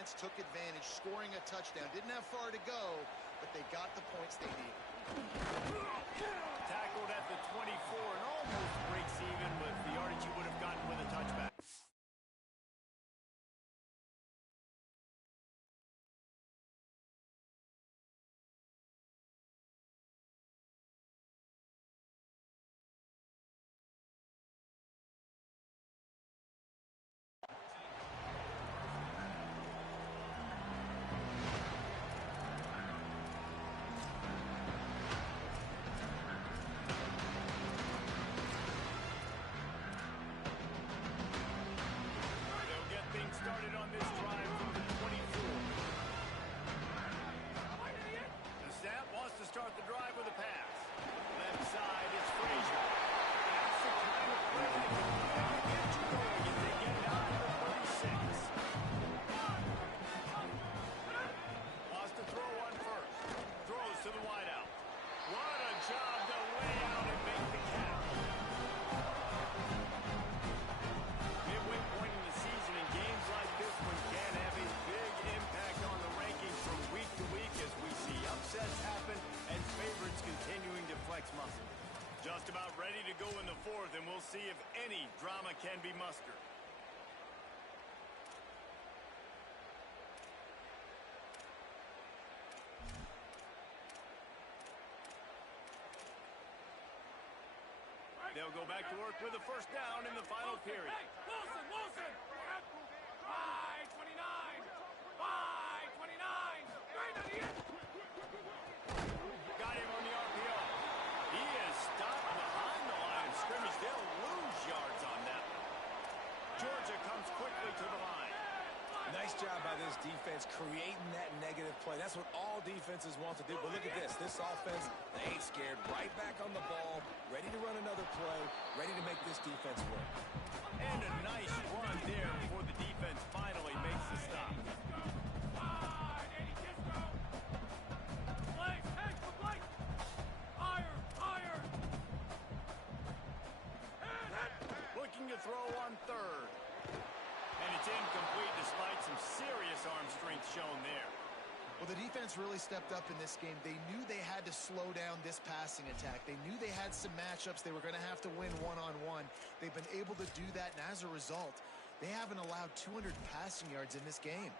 defense took advantage, scoring a touchdown. Didn't have far to go, but they got the points they needed. Tackled at the 24 and almost breaks even with the yardage you would have gotten with a touchback. Started on this drive from the 24. The snap wants to start the drive with a pass. Left side is Frazier. That's the kind of play that can really get you going if they get it out to the 36. Wants to throw one first. Throws to the wideout. What a job to lay out and make the catch. Midway point in the season, and games like this one can have a big impact on the rankings from week to week as we see upsets happen and favorites continuing to flex muscle. Just about ready to go in the fourth, and we'll see if any drama can be mustered. They'll go back to work with a first down in the final period. Wilson! 5-29! 5-29! Got him on the RPO. He is stopped behind the line of scrimmage. They'll lose yards on that one. Georgia comes quickly to the line. Nice job by this defense creating that negative play. That's what all defenses want to do. But look at this. This offense, they ain't scared. Right back on the ball, ready to run another play, ready to make this defense work. And a nice run there before the defense finally makes the stop. Looking to throw on third. And it's incomplete despite some serious arm strength shown there. Well, the defense really stepped up in this game. They knew they had to slow down this passing attack. They knew they had some matchups they were going to have to win one-on-one. They've been able to do that, and as a result, they haven't allowed 200 passing yards in this game.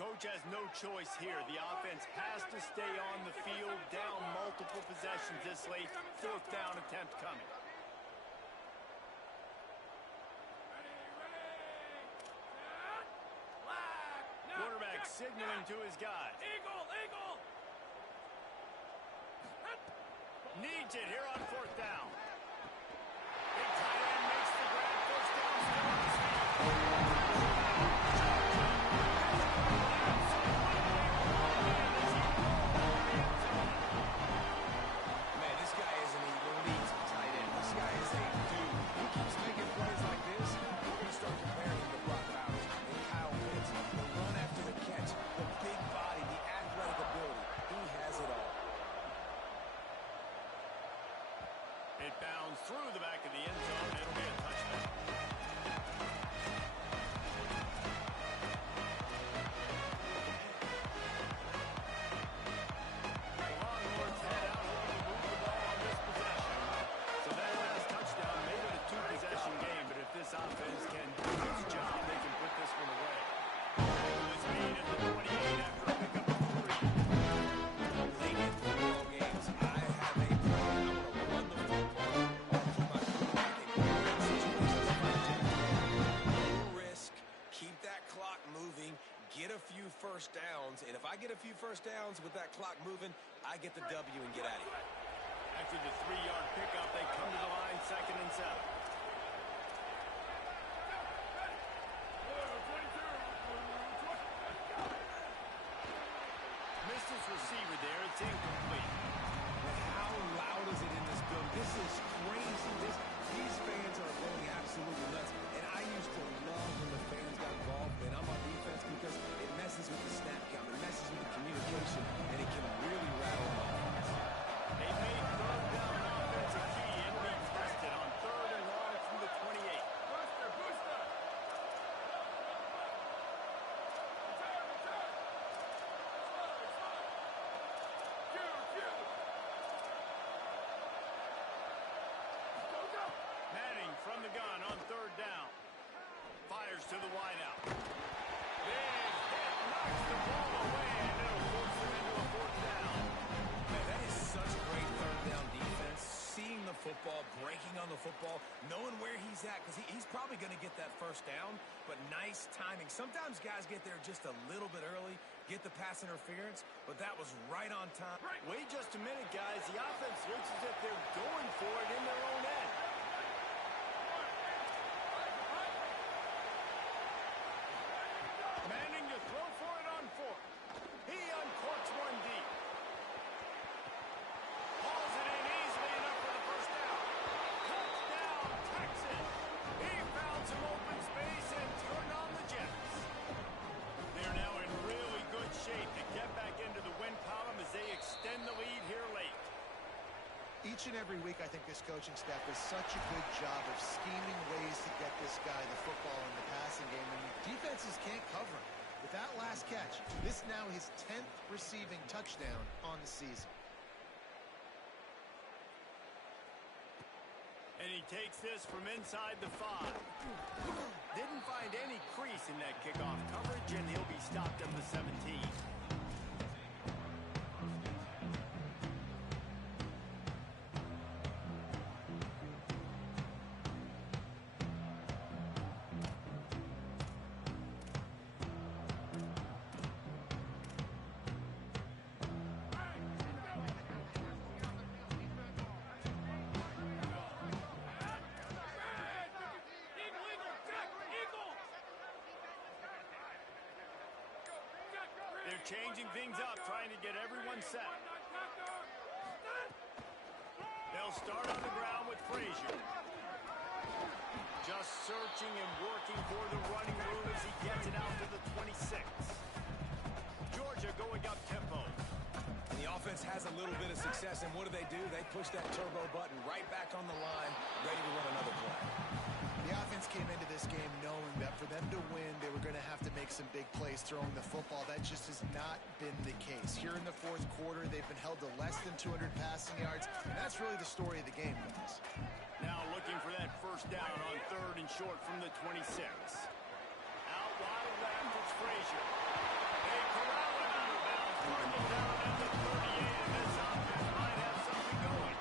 Coach has no choice here. The offense has to stay on the field, down multiple possessions this late. Fourth down attempt coming. Quarterback signaling to his guys. Eagle! Needs it here on fourth down. Big tight end makes the grab. First down. Man, this guy is an elite tight end. This guy is a dude. He keeps making plays like this. We're going to start comparing him to Brock Bowers and Kyle Pitts. The run after the catch, the big body, the athletic ability. He has it all. It bounds through the back of the end zone. It'll be a touchdown. The Longhorns head out hoping to move the ball on this possession. So that last touchdown made it a two-possession game, but if this offense can do its job, they can put this one away. This lead at the 28 after a pickup of 3. Late in football games, I have a plan. I want to run the football or put my quarterback in great situations if I do. Low risk, keep that clock moving, get a few first downs, and if I get a few first downs with that clock moving, I get the W and get out of here. After the 3-yard pickup, they come to the line, 2nd and 7. Missed his receiver there. It's incomplete. But how loud is it in this building? This is crazy. These fans are going absolutely nuts. And I used to love when the fans got involved, and I'm on defense because it messes with the snap count. It messes with the communication, and it can really rattle an offense. They made third down offense a key. It'll be tested on 3rd and long from the 28. from the gun on third down. Fires to the wideout. Big hit, knocks the ball away, and it'll force them into a fourth down. Man, that is such great third down defense. Seeing the football, breaking on the football, knowing where he's at, because he's probably going to get that first down, but nice timing. Sometimes guys get there just a little bit early, get the pass interference, but that was right on time. Wait just a minute, guys. The offense looks as if they're going for it in their own end. Manning to throw for it on fourth. He uncorks one deep. Hauls it in easily enough for the first down. Touchdown, Texas. He found some open space and turned on the Jets. They're now in really good shape to get back into the win column as they extend the lead here late. Each and every week, I think this coaching staff does such a good job of scheming ways to get this guy the football in the passing game, and defenses can't cover him. With that last catch, this now his 10th receiving touchdown on the season. And he takes this from inside the 5. Didn't find any crease in that kickoff coverage, and he'll be stopped at the 17. They're changing things up, trying to get everyone set. They'll start on the ground with Frazier. Just searching and working for the running room as he gets it out to the 26. Georgia going up tempo. And the offense has a little bit of success, and what do? They push that turbo button right back on the line, ready to run another play. The offense came into this game knowing that for them to win, they were going to have to make some big plays throwing the football. That just has not been the case. Here in the fourth quarter, they've been held to less than 200 passing yards, and that's really the story of the game, guys. Now looking for that first down on third and short from the 26. Out wide left, it's Frazier. They corral him out of bounds, bring him down at the 38, and this offense might have something going.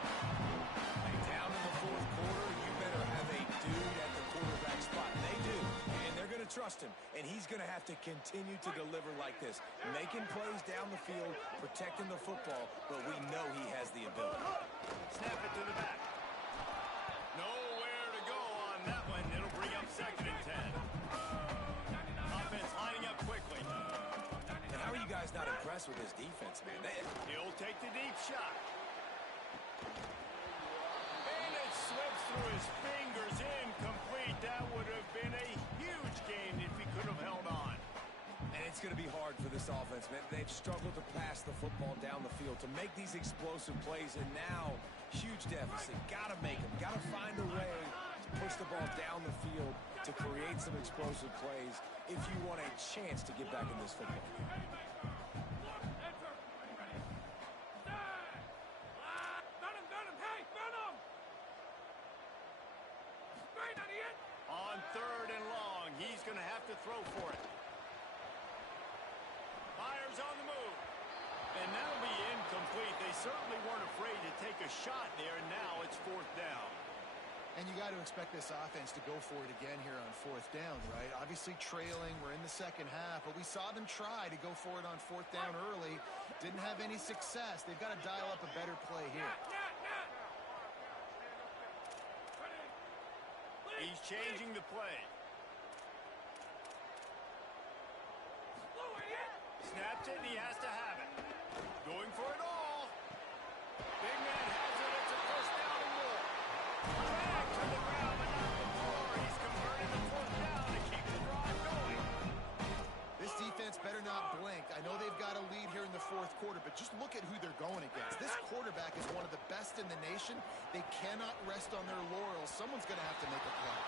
Hey, down in the fourth quarter, you better have a dude at the quarterback spot. And they do, and they're going to trust him, and he's going to have to continue to deliver like this, making plays down the field, protecting the football, but we know he has the ability. Snap it to the back. Nowhere to go on that one. It'll bring up second and 10. Offense lining up quickly. And how are you guys not impressed with this defense, man? He'll take the deep shot. And it slips through his fingers, incomplete. That would have been a huge gain if he could have held on. And it's going to be hard for this offense, man. They've struggled to pass the football down the field, to make these explosive plays, and now, huge deficit. Got to make them. Got to find a way to push the ball down the field to create some explosive plays if you want a chance to get back in this football. On third and long, he's going to have to throw for it. Fires on the move. And that'll be incomplete. They certainly weren't afraid to take a shot there, and now it's fourth down. And you got to expect this offense to go for it again here on fourth down, right? Obviously trailing, we're in the second half, but we saw them try to go for it on fourth down early. Didn't have any success. They've got to dial up a better play here. He's changing the play. Snaps it, and he has to have it. Going for it all. Big man has it. It's a first down and more. Back to the ground, but not before. He's converting the fourth down to keep the drive going. This defense better not blink. I know they've got a lead here in the fourth quarter, but just look at who they're going against. This quarterback is one of the best in the nation. They cannot rest on their laurels. Someone's going to have to make a play.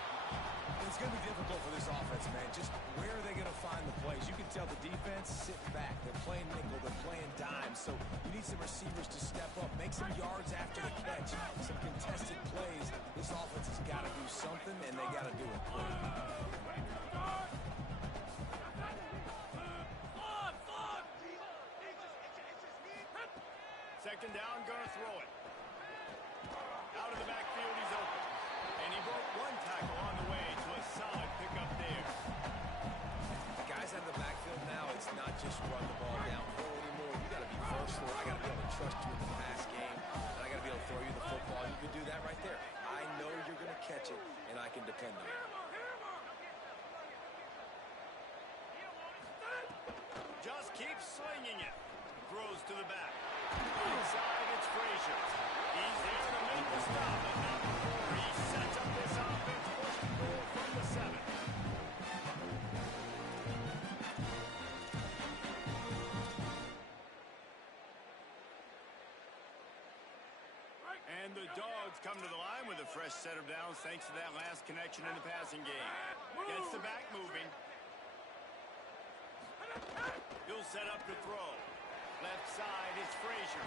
It's going to be difficult for this offense, man. Just where are they going to find the plays? You can tell the defense sitting back. They're playing nickel. They're playing dime. So you need some receivers to step up, make some yards after the catch, some contested plays. This offense has got to do something, and catch it, and I can depend on it. Just keeps slinging it. Throws to the back. Inside, it's Frazier. He's there to make the stop, but not before he sets up this offense. First goal from the 7. And the Dogs come to the line with a fresh set of downs thanks to that last connection in the passing game. Gets the back moving. He'll set up to throw. Left side, it's Frazier.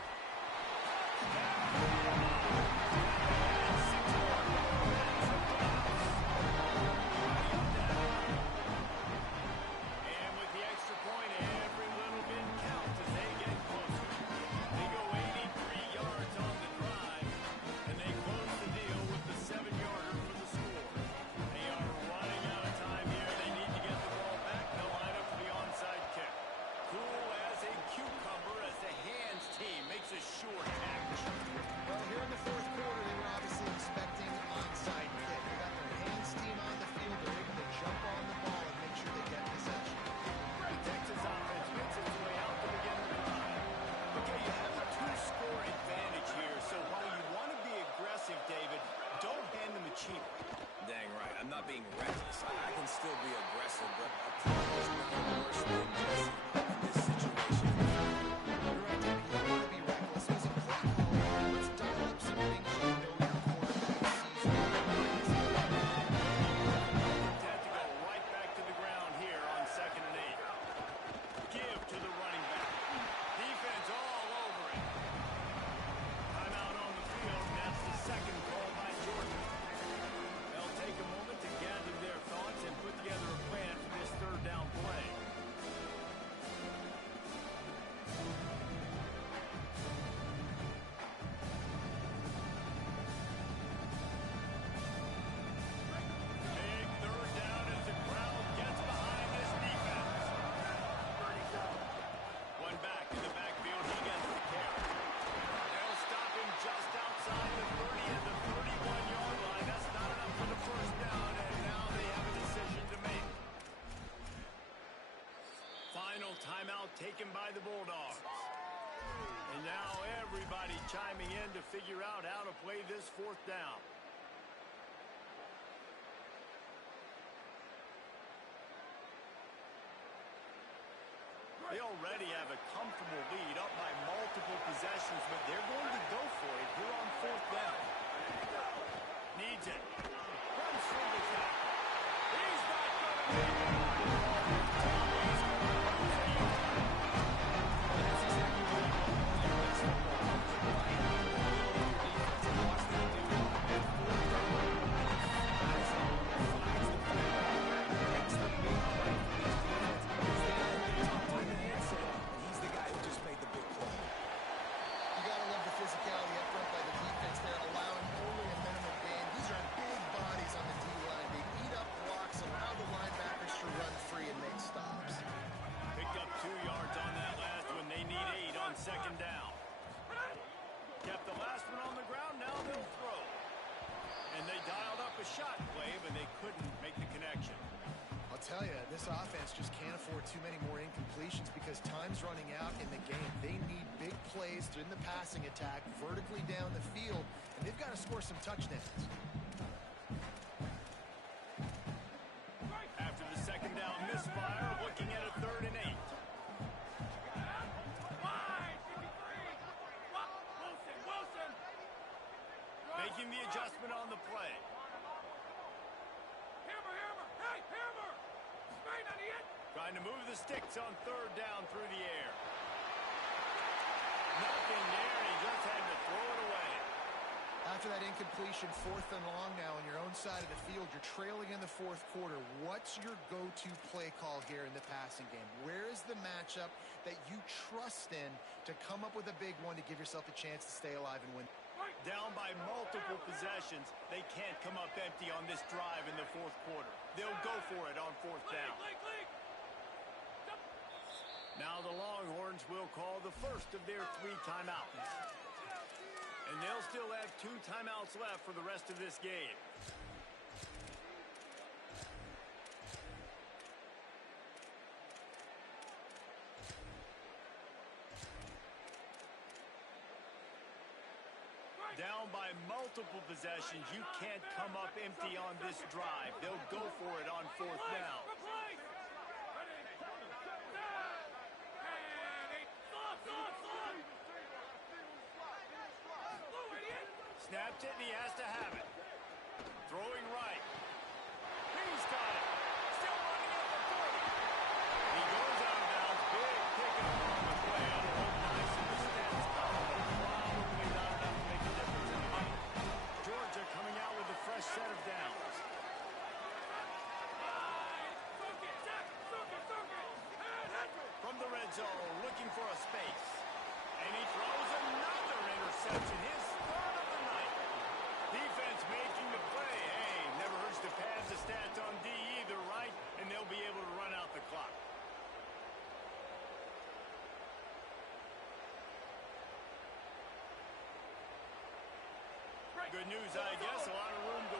And with the extra point, every little bit counts as they get closer. They go 83 yards on the drive, and they close the deal with the 7-yarder for the score. They are running out of time here. They need to get the ball back. They'll line up for the onside kick. Cool as a cucumber as the hands team makes a sure catch. Well, here in the fourth quarter, they were obviously expecting onside kick. They got their hands team on the field. They're able to jump on the ball and make sure they get possession. The Texas offense makes its way out to begin the drive. Okay, you have a 2-score advantage here, so while you want to be aggressive, David, don't hand them a cheat. Dang right. I'm not being reckless. I can still be aggressive, but a play is not worse than Jesse in this situation. You're right, David. You don't want to be reckless. As a play caller, let's dial up some things you know your quarterback sees. Intent to go right back to the ground here on 2nd and 8. Give to the running back. Defense all over it. Timeout on the field, and that's the second call by Georgia. They'll take a moment to gather their thoughts and put together a plan for this 3rd down play. Big 3rd down as the crowd gets behind this defense. One back in the backfield, he gets the carry. They'll stop him just outside the 30 at the 31-yard line. That's not enough for the 1st down, and now they have a decision to make. Final timeout taken by the Bulldogs. And now everybody chiming in to figure out how to play this 4th down. They already have a comfortable lead up by multiple possessions, but they're going to go for it here on 4th down. Needs it. Runs through the tackle. He's not going to make it. That's exactly what you want to do. That's what you want to do. Line up in the middle of your defense and watch them do it. And 4th down, finds the fullback, takes the big play for this defense. He's there at the top of the handset, and he's the guy who just made the big play. You got to love the physicality up front by the defense there, allowing only a minimum gain. These are big bodies on the D-line. They eat up blocks, allow the linebackers to run free and make stops. Picked up 2 yards on that last one. They need 8 on 2nd down. Kept the last one on the ground. Now they'll throw. And they dialed up a shot play, but they couldn't make the connection. I'll tell you, this offense just can't afford too many more incompletions because time's running out in the game. They need big plays in the passing attack, vertically down the field, and they've got to score some touchdowns. After the 2nd down misfire, looking at a 3rd and 8. Wide, 53. Wilson. Making the adjustment on the play. Hammer. Hey, hammer. Straight on the end. Trying to move the sticks on 3rd down through the air. Nothing there, and he just had to throw it away. After that incompletion, 4th and long now on your own side of the field, you're trailing in the 4th quarter. What's your go-to play call here in the passing game? Where is the matchup that you trust in to come up with a big one to give yourself a chance to stay alive and win? Down by multiple possessions, they can't come up empty on this drive in the 4th quarter. They'll go for it on 4th down. Leak. Now the Longhorns will call the first of their 3 timeouts. And they'll still have 2 timeouts left for the rest of this game. multiple possessions. You can't come up empty on this drive. They'll go for it on fourth down. Snapped it, and he has to have it. Throwing right. He's got it. Still running at the 30. He goes out of bounds. Big pickup on the play. It'll hold nice in the stats column, but probably not enough to make a difference in the game. Georgia coming out with a fresh set of downs. From the red zone, looking for a space. And he throws another interception. His third of the night. Defense making the play. Hey, never hurts to pad the stats on D either, right? And they'll be able to run out the clock. Good news, I guess. A lot of room to